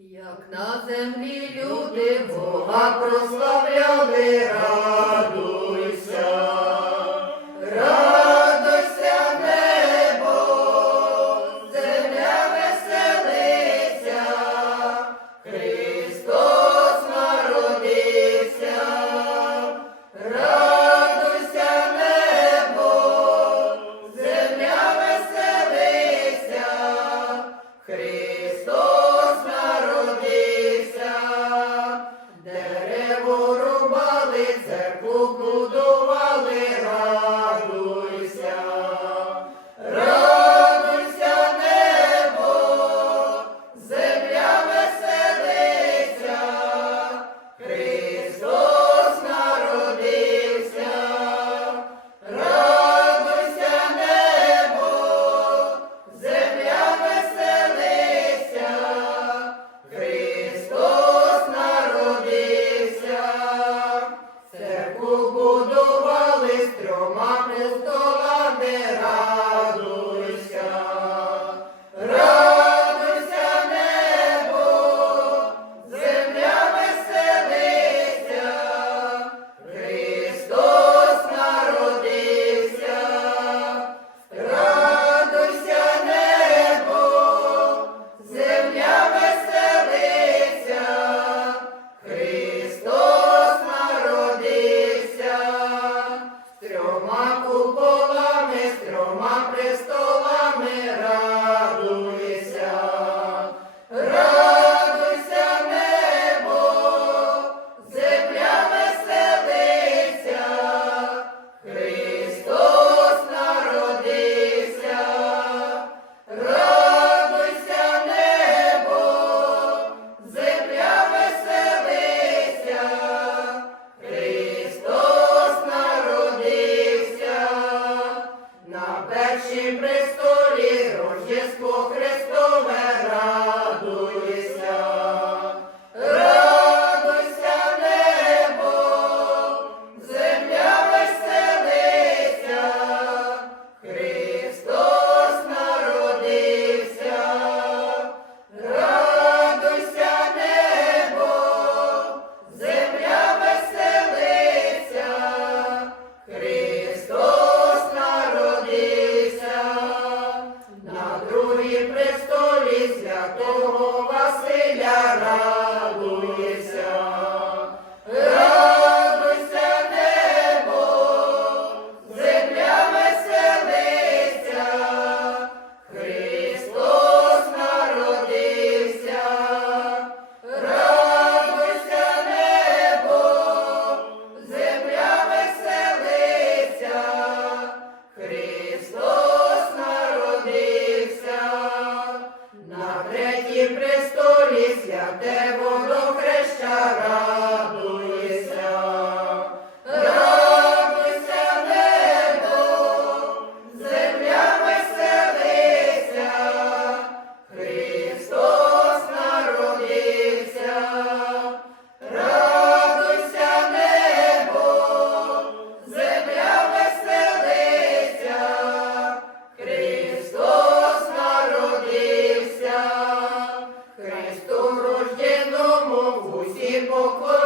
Як на землі люди Бога прославляли, радуйся. на першім престолі Рождество Христос. святого Василя. i'm a presto lisia tebo Senhor.